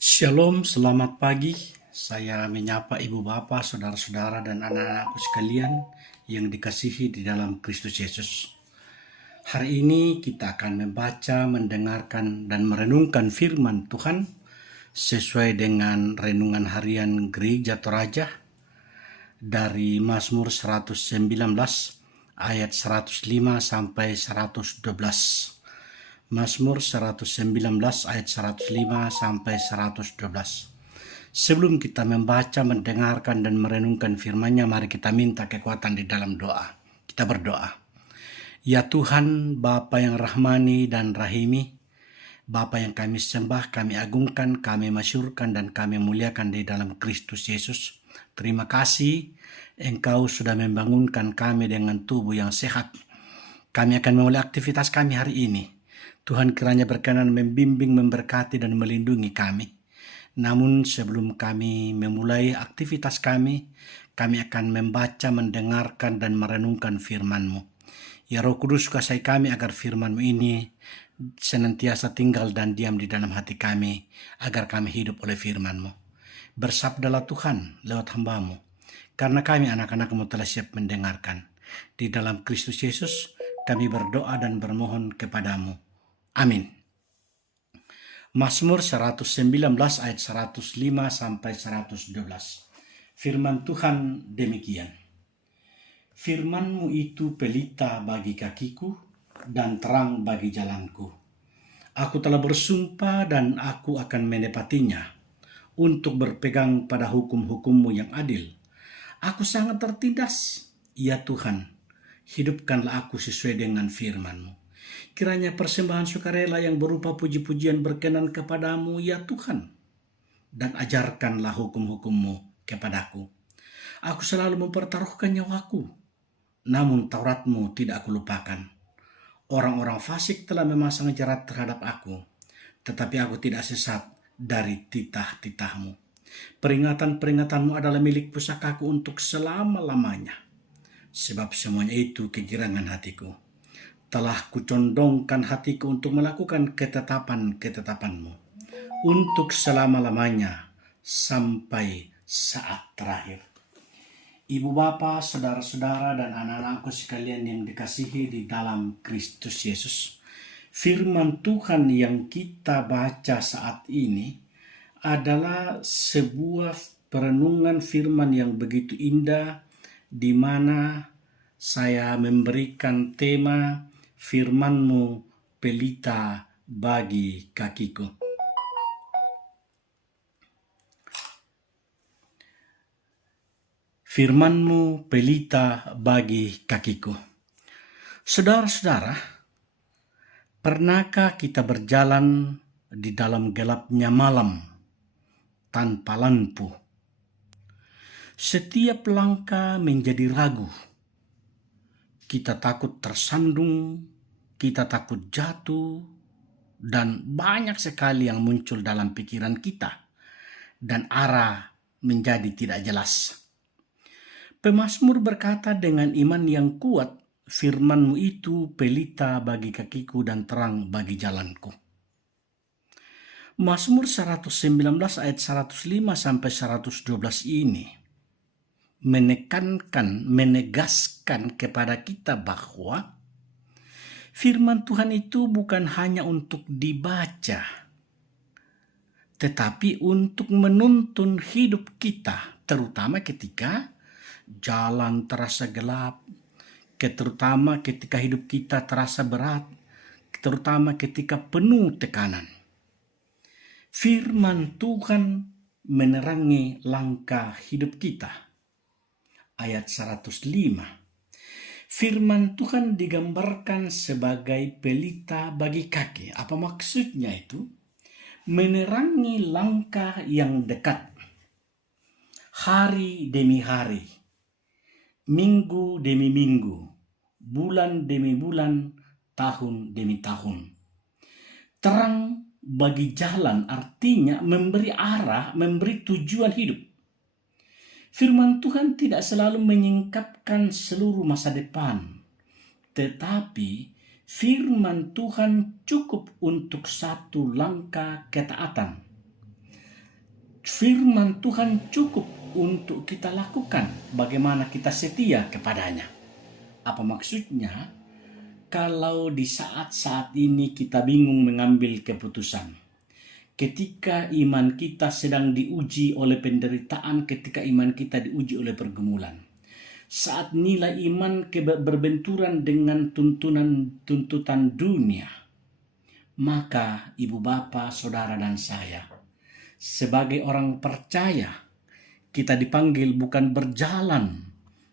Shalom, selamat pagi. Saya menyapa ibu bapak, saudara-saudara dan anak-anakku sekalian yang dikasihi di dalam Kristus Yesus. Hari ini kita akan membaca, mendengarkan, dan merenungkan firman Tuhan sesuai dengan renungan harian Gereja Toraja dari Mazmur 119 ayat 105 sampai 112. Mazmur 119 ayat 105 sampai 112. Sebelum kita membaca, mendengarkan, dan merenungkan firman-Nya, mari kita minta kekuatan di dalam doa. Kita berdoa. Ya Tuhan, Bapa yang rahmani dan rahimi, Bapa yang kami sembah, kami agungkan, kami masyurkan, dan kami muliakan di dalam Kristus Yesus. Terima kasih Engkau sudah membangunkan kami dengan tubuh yang sehat. Kami akan memulai aktivitas kami hari ini. Tuhan kiranya berkenan membimbing, memberkati, dan melindungi kami. Namun sebelum kami memulai aktivitas kami akan membaca, mendengarkan, dan merenungkan firman-Mu. Ya Roh Kudus, kuasai kami agar firman-Mu ini senantiasa tinggal dan diam di dalam hati kami, agar kami hidup oleh firman-Mu. Bersabdalah Tuhan lewat hamba-Mu, karena kami anak-anak-Mu telah siap mendengarkan. Di dalam Kristus Yesus kami berdoa dan bermohon kepadamu. Amin. Mazmur 119 ayat 105 sampai 112. Firman Tuhan demikian. Firman-Mu itu pelita bagi kakiku dan terang bagi jalanku. Aku telah bersumpah dan aku akan menepatinya untuk berpegang pada hukum-hukum-Mu yang adil. Aku sangat tertindas, ya Tuhan, hidupkanlah aku sesuai dengan firman-Mu. Kiranya persembahan sukarela yang berupa puji-pujian berkenan kepadamu, ya Tuhan, dan ajarkanlah hukum-hukum-Mu kepadaku. Aku selalu mempertaruhkan nyawaku, namun Taurat-Mu tidak aku lupakan. Orang-orang fasik telah memasang jerat terhadap aku, tetapi aku tidak sesat dari titah-titah-Mu. Peringatan-peringatan-Mu adalah milik pusakaku untuk selama-lamanya, sebab semuanya itu kegirangan hatiku. Telah kucondongkan hatiku untuk melakukan ketetapan-ketetapan-Mu untuk selama-lamanya sampai saat terakhir. Ibu bapa, saudara-saudara, dan anak-anakku sekalian yang dikasihi di dalam Kristus Yesus, firman Tuhan yang kita baca saat ini adalah sebuah perenungan firman yang begitu indah, di mana saya memberikan tema firman-Mu pelita bagi kakiku. Firman-Mu pelita bagi kakiku. Saudara-saudara, pernahkah kita berjalan di dalam gelapnya malam tanpa lampu? Setiap langkah menjadi ragu. Kita takut tersandung, kita takut jatuh, dan banyak sekali yang muncul dalam pikiran kita, dan arah menjadi tidak jelas. Pemazmur berkata dengan iman yang kuat, firman-Mu itu pelita bagi kakiku dan terang bagi jalanku. Mazmur 119 ayat 105 sampai 112 ini menegaskan kepada kita bahwa firman Tuhan itu bukan hanya untuk dibaca, tetapi untuk menuntun hidup kita, terutama ketika jalan terasa gelap, terutama ketika hidup kita terasa berat, terutama ketika penuh tekanan. Firman Tuhan menerangi langkah hidup kita. Ayat 105. Firman Tuhan digambarkan sebagai pelita bagi kaki. Apa maksudnya itu? Menerangi langkah yang dekat. Hari demi hari, minggu demi minggu, bulan demi bulan, tahun demi tahun. Terang bagi jalan artinya memberi arah, memberi tujuan hidup. Firman Tuhan tidak selalu menyingkapkan seluruh masa depan, tetapi firman Tuhan cukup untuk satu langkah ketaatan. firman Tuhan cukup untuk kita lakukan. Bagaimana kita setia kepadanya. Apa maksudnya? Kalau di saat-saat ini kita bingung mengambil keputusan, ketika iman kita sedang diuji oleh penderitaan, ketika iman kita diuji oleh pergumulan, saat nilai iman berbenturan dengan tuntutan dunia, maka ibu bapa, saudara dan saya, sebagai orang percaya, kita dipanggil bukan berjalan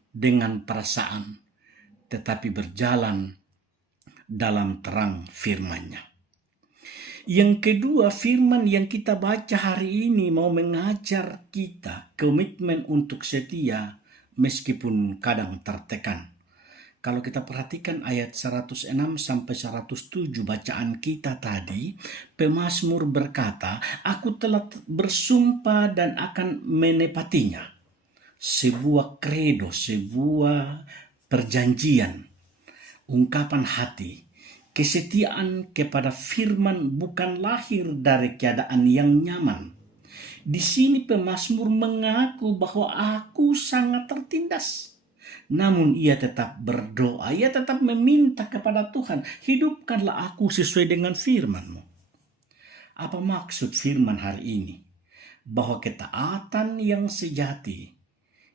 dengan perasaan, tetapi berjalan dalam terang firman-Nya. Yang kedua, firman yang kita baca hari ini mau mengajar kita komitmen untuk setia meskipun kadang tertekan. Kalau kita perhatikan ayat 106 sampai 107 bacaan kita tadi, pemazmur berkata, "Aku telah bersumpah dan akan menepatinya." Sebuah kredo, sebuah perjanjian, ungkapan hati. Kesetiaan kepada firman bukan lahir dari keadaan yang nyaman. Di sini pemazmur mengaku bahwa aku sangat tertindas. Namun ia tetap berdoa, ia tetap meminta kepada Tuhan, hidupkanlah aku sesuai dengan firman-Mu. Apa maksud firman hari ini? Bahwa ketaatan yang sejati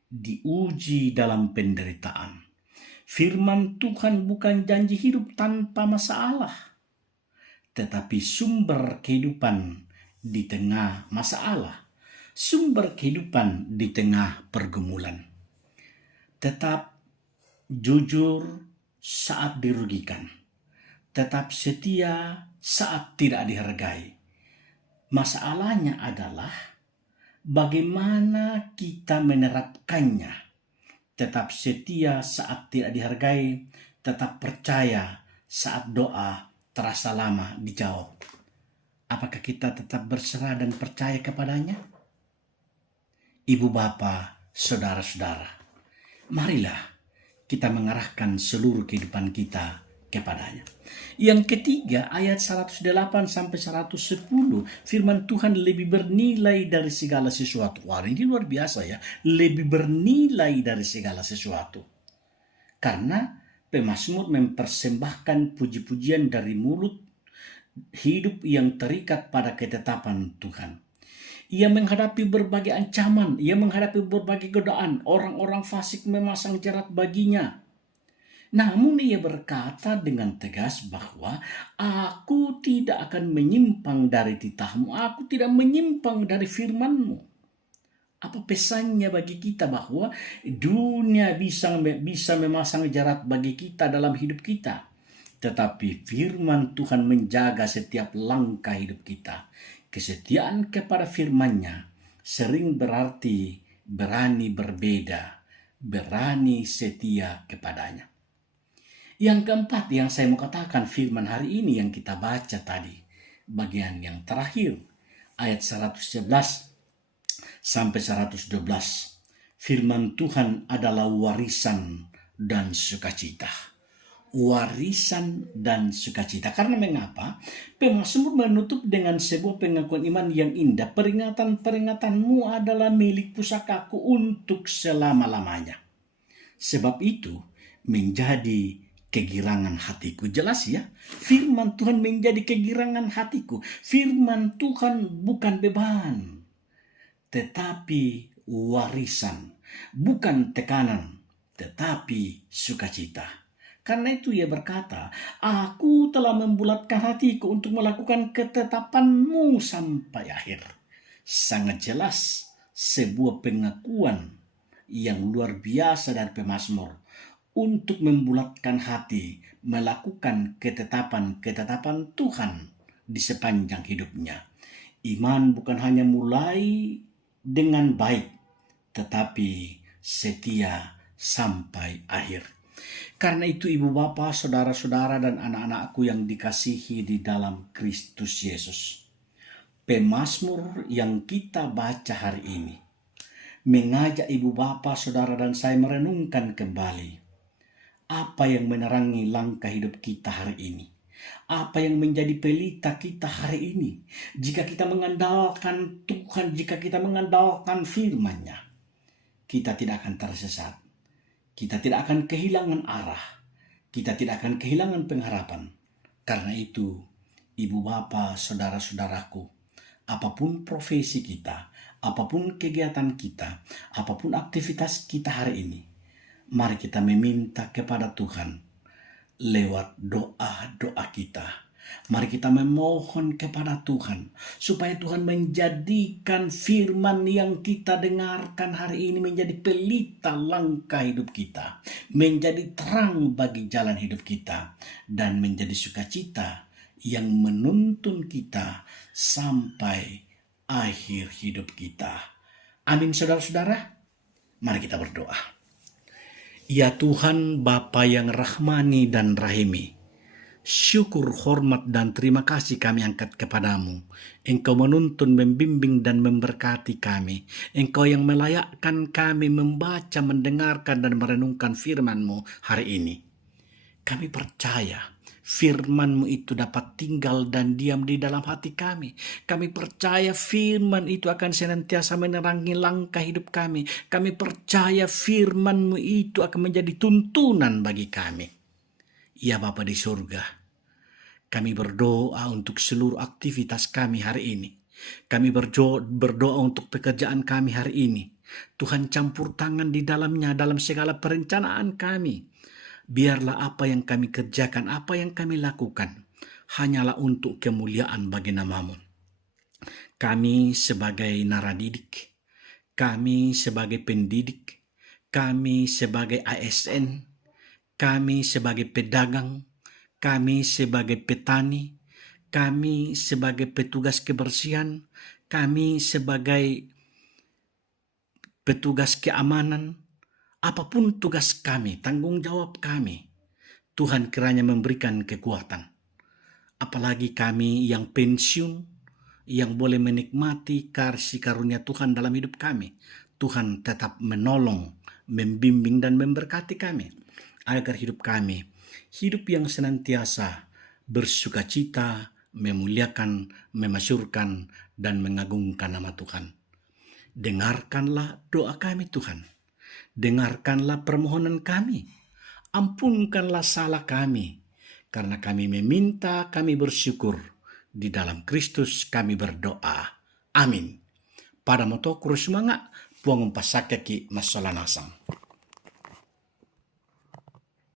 diuji dalam penderitaan. Firman Tuhan bukan janji hidup tanpa masalah, tetapi sumber kehidupan di tengah masalah, sumber kehidupan di tengah pergumulan. Tetap jujur saat dirugikan, tetap setia saat tidak dihargai. Masalahnya adalah bagaimana kita menerapkannya. Tetap setia saat tidak dihargai, tetap percaya saat doa terasa lama dijawab. Apakah kita tetap berserah dan percaya kepadanya? Ibu bapa, saudara-saudara, marilah kita mengarahkan seluruh kehidupan kita kepadanya. Yang ketiga, ayat 108 sampai 110, firman Tuhan lebih bernilai dari segala sesuatu. Wah, ini luar biasa ya, lebih bernilai dari segala sesuatu. Karena pemazmur mempersembahkan puji-pujian dari mulut hidup yang terikat pada ketetapan Tuhan. Ia menghadapi berbagai ancaman, ia menghadapi berbagai godaan, orang-orang fasik memasang jerat baginya. Namun ia berkata dengan tegas bahwa aku tidak akan menyimpang dari titahmu, aku tidak menyimpang dari firmanmu. Apa pesannya bagi kita bahwa dunia bisa memasang jerat bagi kita dalam hidup kita, tetapi firman Tuhan menjaga setiap langkah hidup kita. Kesetiaan kepada firman-Nya sering berarti berani berbeda, berani setia kepadanya. Yang keempat yang saya mau katakan, firman hari ini yang kita baca tadi, bagian yang terakhir, ayat 111 sampai 112. Firman Tuhan adalah warisan dan sukacita. Warisan dan sukacita. Karena mengapa? Pemazmur menutup dengan sebuah pengakuan iman yang indah. Peringatan-peringatanmu adalah milik pusakaku untuk selama-lamanya. Sebab itu menjadi kegirangan hatiku. Jelas ya, firman Tuhan menjadi kegirangan hatiku. Firman Tuhan bukan beban, tetapi warisan. Bukan tekanan, tetapi sukacita. Karena itu ia berkata, aku telah membulatkan hatiku untuk melakukan ketetapan-Mu sampai akhir. Sangat jelas sebuah pengakuan yang luar biasa dari pemazmur untuk membulatkan hati, melakukan ketetapan Tuhan di sepanjang hidupnya. Iman bukan hanya mulai dengan baik, tetapi setia sampai akhir. Karena itu ibu bapa, saudara-saudara dan anak-anakku yang dikasihi di dalam Kristus Yesus, pemazmur yang kita baca hari ini mengajak ibu bapa, saudara dan saya merenungkan kembali apa yang menerangi langkah hidup kita hari ini. Apa yang menjadi pelita kita hari ini? Jika kita mengandalkan Tuhan, jika kita mengandalkan firman-Nya, kita tidak akan tersesat. Kita tidak akan kehilangan arah. Kita tidak akan kehilangan pengharapan. Karena itu, ibu bapa, saudara-saudaraku, apapun profesi kita, apapun kegiatan kita, apapun aktivitas kita hari ini, mari kita meminta kepada Tuhan lewat doa-doa kita. Mari kita memohon kepada Tuhan supaya Tuhan menjadikan firman yang kita dengarkan hari ini menjadi pelita langkah hidup kita, menjadi terang bagi jalan hidup kita, dan menjadi sukacita yang menuntun kita sampai akhir hidup kita. Amin, saudara-saudara. Mari kita berdoa. Ya Tuhan Bapa yang rahmani dan rahimi, syukur, hormat, dan terima kasih kami angkat kepadamu. Engkau menuntun, membimbing, dan memberkati kami. Engkau yang melayakkan kami membaca, mendengarkan, dan merenungkan firman-Mu hari ini. Kami percaya firman-Mu itu dapat tinggal dan diam di dalam hati kami. Kami percaya firman itu akan senantiasa menerangi langkah hidup kami. Kami percaya firman-Mu itu akan menjadi tuntunan bagi kami. Ya Bapa di surga, kami berdoa untuk seluruh aktivitas kami hari ini. Kami berdoa untuk pekerjaan kami hari ini. Tuhan campur tangan di dalamnya, dalam segala perencanaan kami. Biarlah apa yang kami kerjakan, apa yang kami lakukan, hanyalah untuk kemuliaan bagi nama-Mu. Kami sebagai naradidik, kami sebagai pendidik, kami sebagai ASN, kami sebagai pedagang, kami sebagai petani, kami sebagai petugas kebersihan, kami sebagai petugas keamanan, apapun tugas kami, tanggung jawab kami, Tuhan kiranya memberikan kekuatan. Apalagi kami yang pensiun, yang boleh menikmati kasih karunia Tuhan dalam hidup kami. Tuhan tetap menolong, membimbing, dan memberkati kami. Agar hidup kami, hidup yang senantiasa bersukacita, memuliakan, memasyurkan, dan mengagungkan nama Tuhan. Dengarkanlah doa kami Tuhan. Dengarkanlah permohonan kami. Ampunkanlah salah kami. Karena kami meminta, kami bersyukur. Di dalam Kristus kami berdoa. Amin. Pada moto kurus semangat, puang pasakaki masalah nasang.